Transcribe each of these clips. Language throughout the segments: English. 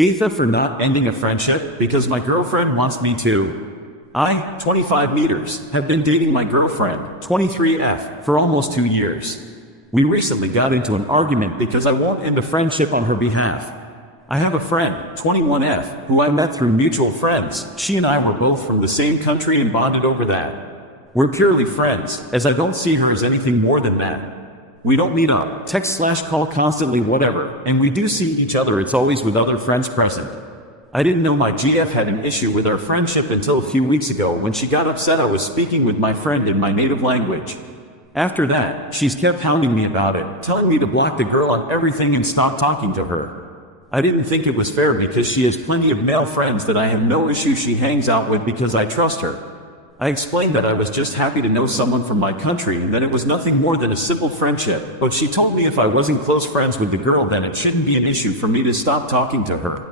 Eighth for not ending a friendship because my girlfriend wants me to. I, 25 meters, have been dating my girlfriend, 23F, for almost 2 years. We recently got into an argument because I won't end a friendship on her behalf. I have a friend, 21F, who I met through mutual friends. She and I were both from the same country and bonded over that. We're purely friends, as I don't see her as anything more than that. We don't meet up, text/call constantly, whatever, and we do see each other, it's always with other friends present. I didn't know my GF had an issue with our friendship until a few weeks ago when she got upset I was speaking with my friend in my native language. After that, she's kept hounding me about it, telling me to block the girl on everything and stop talking to her. I didn't think it was fair because she has plenty of male friends that I have no issue she hangs out with because I trust her. I explained that I was just happy to know someone from my country and that it was nothing more than a simple friendship, but she told me if I wasn't close friends with the girl then it shouldn't be an issue for me to stop talking to her.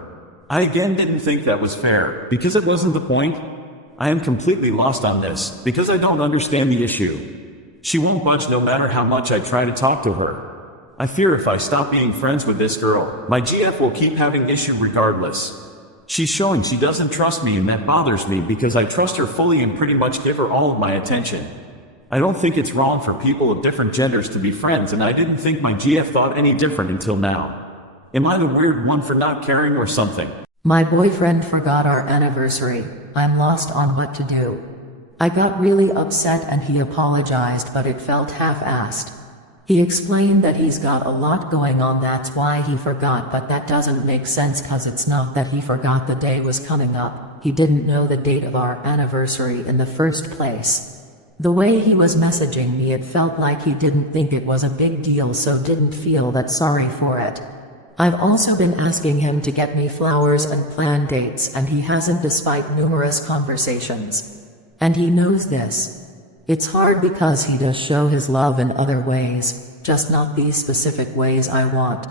I again didn't think that was fair, because it wasn't the point. I am completely lost on this, because I don't understand the issue. She won't budge no matter how much I try to talk to her. I fear if I stop being friends with this girl, my GF will keep having issue regardless. She's showing she doesn't trust me and that bothers me because I trust her fully and pretty much give her all of my attention. I don't think it's wrong for people of different genders to be friends and I didn't think my GF thought any different until now. Am I the weird one for not caring or something? My boyfriend forgot our anniversary. I'm lost on what to do. I got really upset and he apologized but it felt half-assed. He explained that he's got a lot going on, that's why he forgot, but that doesn't make sense cause it's not that he forgot the day was coming up, he didn't know the date of our anniversary in the first place. The way he was messaging me it felt like he didn't think it was a big deal so didn't feel that sorry for it. I've also been asking him to get me flowers and plan dates and he hasn't despite numerous conversations. And he knows this. It's hard because he does show his love in other ways, just not these specific ways I want.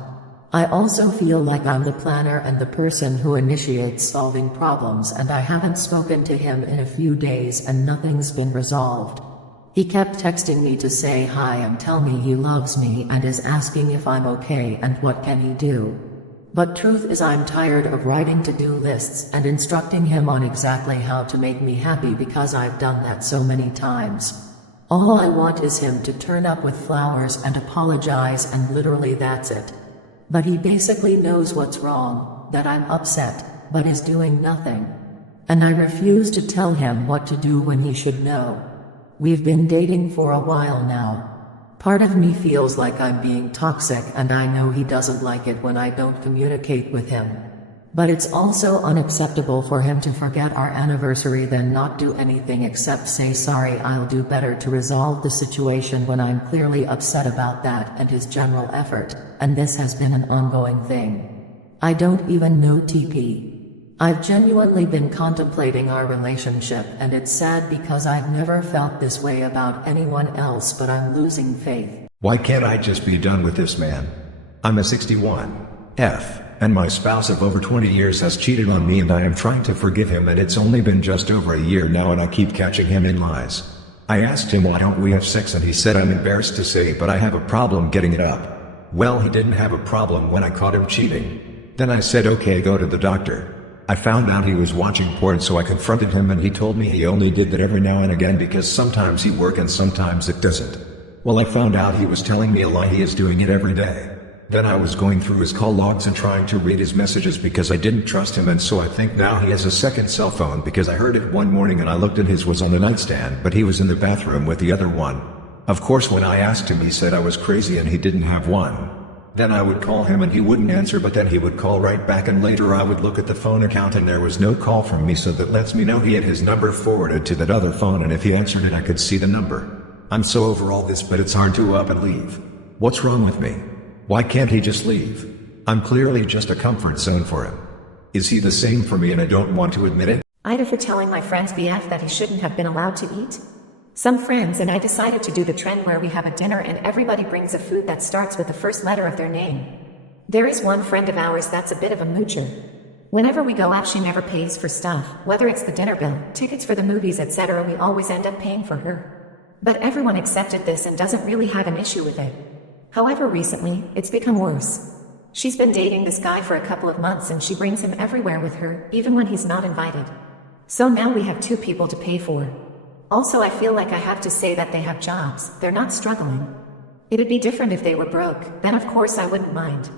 I also feel like I'm the planner and the person who initiates solving problems and I haven't spoken to him in a few days and nothing's been resolved. He kept texting me to say hi and tell me he loves me and is asking if I'm okay and what can he do. But truth is I'm tired of writing to-do lists and instructing him on exactly how to make me happy because I've done that so many times. All I want is him to turn up with flowers and apologize and literally that's it. But he basically knows what's wrong, that I'm upset, but is doing nothing. And I refuse to tell him what to do when he should know. We've been dating for a while now. Part of me feels like I'm being toxic and I know he doesn't like it when I don't communicate with him. But it's also unacceptable for him to forget our anniversary then not do anything except say sorry. I'll do better to resolve the situation when I'm clearly upset about that and his general effort, and this has been an ongoing thing. I don't even know TP. I've genuinely been contemplating our relationship and it's sad because I've never felt this way about anyone else but I'm losing faith. Why can't I just be done with this man? I'm a 61F, and my spouse of over 20 years has cheated on me and I am trying to forgive him and it's only been just over a year now and I keep catching him in lies. I asked him why don't we have sex and he said I'm embarrassed to say but I have a problem getting it up. Well, he didn't have a problem when I caught him cheating. Then I said okay, go to the doctor. I found out he was watching porn so I confronted him and he told me he only did that every now and again because sometimes he work and sometimes it doesn't. Well, I found out he was telling me a lie, he is doing it every day. Then I was going through his call logs and trying to read his messages because I didn't trust him and so I think now he has a second cell phone because I heard it one morning and I looked and his was on the nightstand but he was in the bathroom with the other one. Of course when I asked him he said I was crazy and he didn't have one. Then I would call him and he wouldn't answer but then he would call right back and later I would look at the phone account and there was no call from me so that lets me know he had his number forwarded to that other phone and if he answered it I could see the number. I'm so over all this but it's hard to up and leave. What's wrong with me? Why can't he just leave? I'm clearly just a comfort zone for him. Is he the same for me and I don't want to admit it? Ida for telling my friend's BF that he shouldn't have been allowed to eat. Some friends and I decided to do the trend where we have a dinner and everybody brings a food that starts with the first letter of their name. There is one friend of ours that's a bit of a moocher. Whenever we go out she never pays for stuff, whether it's the dinner bill, tickets for the movies, etc. we always end up paying for her. But everyone accepted this and doesn't really have an issue with it. However recently, it's become worse. She's been dating this guy for a couple of months and she brings him everywhere with her, even when he's not invited. So now we have 2 people to pay for. Also, I feel like I have to say that they have jobs, they're not struggling. It'd be different if they were broke, then of course I wouldn't mind.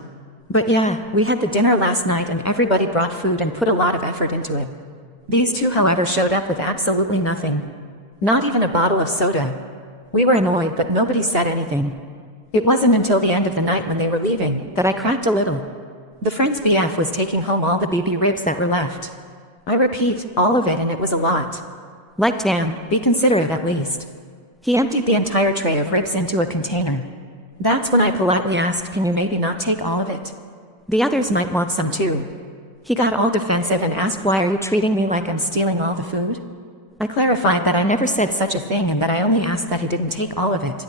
But yeah, we had the dinner last night and everybody brought food and put a lot of effort into it. These 2, however, showed up with absolutely nothing. Not even a bottle of soda. We were annoyed, but nobody said anything. It wasn't until the end of the night when they were leaving that I cracked a little. The friend's BF was taking home all the BB ribs that were left. I repeat, all of it, and it was a lot. Like, damn, be considerate at least. He emptied the entire tray of ribs into a container. That's when I politely asked, can you maybe not take all of it? The others might want some too. He got all defensive and asked, why are you treating me like I'm stealing all the food? I clarified that I never said such a thing and that I only asked that he didn't take all of it.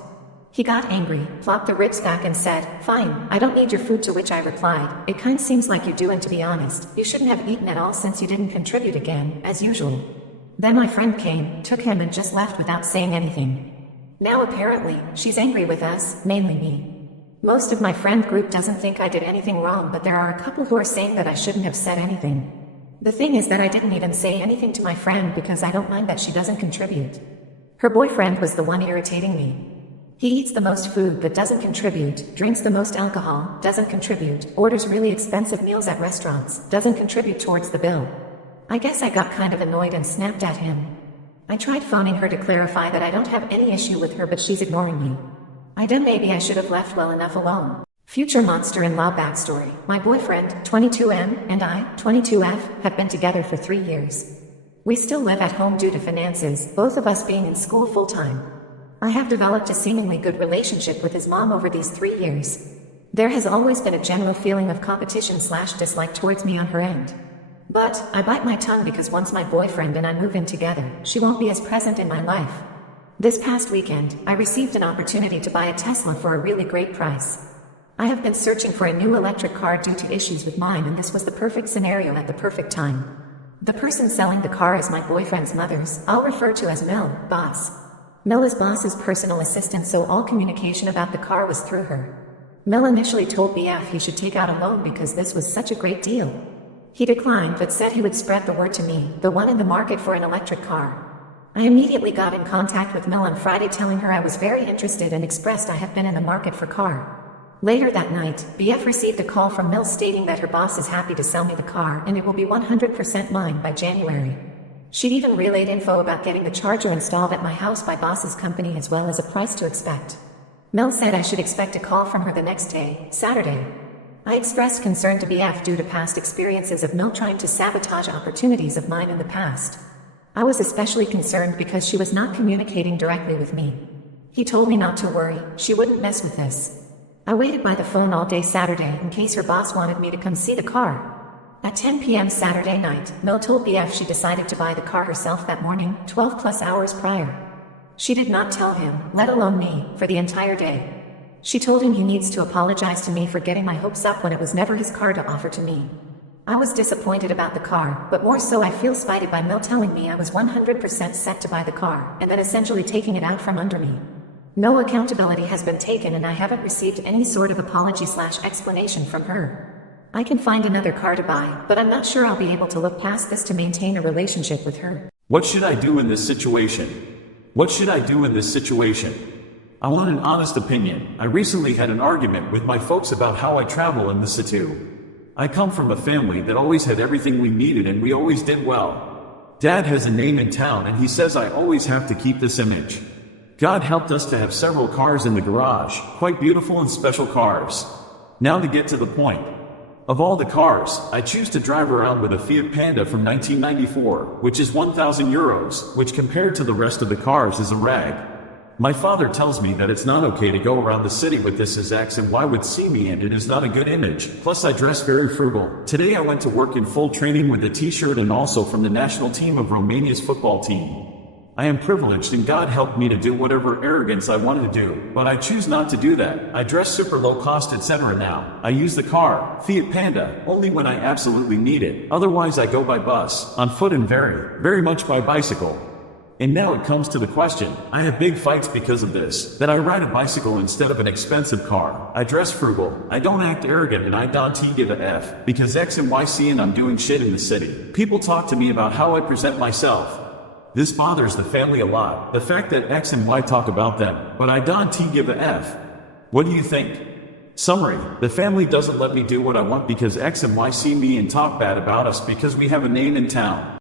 He got angry, plopped the ribs back and said, fine, I don't need your food, to which I replied, it kinda seems like you do, and to be honest, you shouldn't have eaten at all since you didn't contribute again, as usual. Then my friend came, took him and just left without saying anything. Now apparently, she's angry with us, mainly me. Most of my friend group doesn't think I did anything wrong, but there are a couple who are saying that I shouldn't have said anything. The thing is that I didn't even say anything to my friend because I don't mind that she doesn't contribute. Her boyfriend was the one irritating me. He eats the most food but doesn't contribute, drinks the most alcohol, doesn't contribute, orders really expensive meals at restaurants, doesn't contribute towards the bill. I guess I got kind of annoyed and snapped at him. I tried phoning her to clarify that I don't have any issue with her, but she's ignoring me. I done maybe I should have left well enough alone. Future monster-in-law backstory. My boyfriend, 22M, and I, 22F, have been together for 3 years. We still live at home due to finances, both of us being in school full-time. I have developed a seemingly good relationship with his mom over these 3 years. There has always been a general feeling of competition/dislike towards me on her end. But I bite my tongue because once my boyfriend and I move in together, she won't be as present in my life. This past weekend, I received an opportunity to buy a Tesla for a really great price. I have been searching for a new electric car due to issues with mine, and this was the perfect scenario at the perfect time. The person selling the car is my boyfriend's mother's, I'll refer to as Mel, boss. Mel is boss's personal assistant, so all communication about the car was through her. Mel initially told BF he should take out a loan because this was such a great deal. He declined but said he would spread the word to me, the one in the market for an electric car. I immediately got in contact with Mel on Friday, telling her I was very interested and expressed I have been in the market for car. Later that night, BF received a call from Mel stating that her boss is happy to sell me the car and it will be 100% mine by January. She'd even relayed info about getting the charger installed at my house by boss's company as well as a price to expect. Mel said I should expect a call from her the next day, Saturday. I expressed concern to BF due to past experiences of Mel trying to sabotage opportunities of mine in the past. I was especially concerned because she was not communicating directly with me. He told me not to worry, she wouldn't mess with this. I waited by the phone all day Saturday in case her boss wanted me to come see the car. At 10 p.m. Saturday night, Mel told BF she decided to buy the car herself that morning, 12 plus hours prior. She did not tell him, let alone me, for the entire day. She told him he needs to apologize to me for getting my hopes up when it was never his car to offer to me. I was disappointed about the car, but more so I feel spited by Mel telling me I was 100% set to buy the car, and then essentially taking it out from under me. No accountability has been taken and I haven't received any sort of apology/explanation from her. I can find another car to buy, but I'm not sure I'll be able to look past this to maintain a relationship with her. What should I do in this situation? What should I do in this situation? I want an honest opinion. I recently had an argument with my folks about how I travel in the city. I come from a family that always had everything we needed and we always did well. Dad has a name in town and he says I always have to keep this image. God helped us to have several cars in the garage, quite beautiful and special cars. Now to get to the point. Of all the cars, I choose to drive around with a Fiat Panda from 1994, which is 1,000 euros, which compared to the rest of the cars is a rag. My father tells me that it's not okay to go around the city with this as X and Y would see me and it is not a good image, plus I dress very frugal. Today I went to work in full training with a t-shirt and also from the national team of Romania's football team. I am privileged and God helped me to do whatever arrogance I wanted to do, but I choose not to do that. I dress super low cost etc. now. I use the car, Fiat Panda, only when I absolutely need it. Otherwise I go by bus, on foot and very much by bicycle. And now it comes to the question. I have big fights because of this. That I ride a bicycle instead of an expensive car. I dress frugal. I don't act arrogant, and I don't give a F. Because X and Y see and I'm doing shit in the city. People talk to me about how I present myself. This bothers the family a lot. The fact that X and Y talk about them, but I don't give a F. What do you think? Summary. The family doesn't let me do what I want because X and Y see me and talk bad about us because we have a name in town.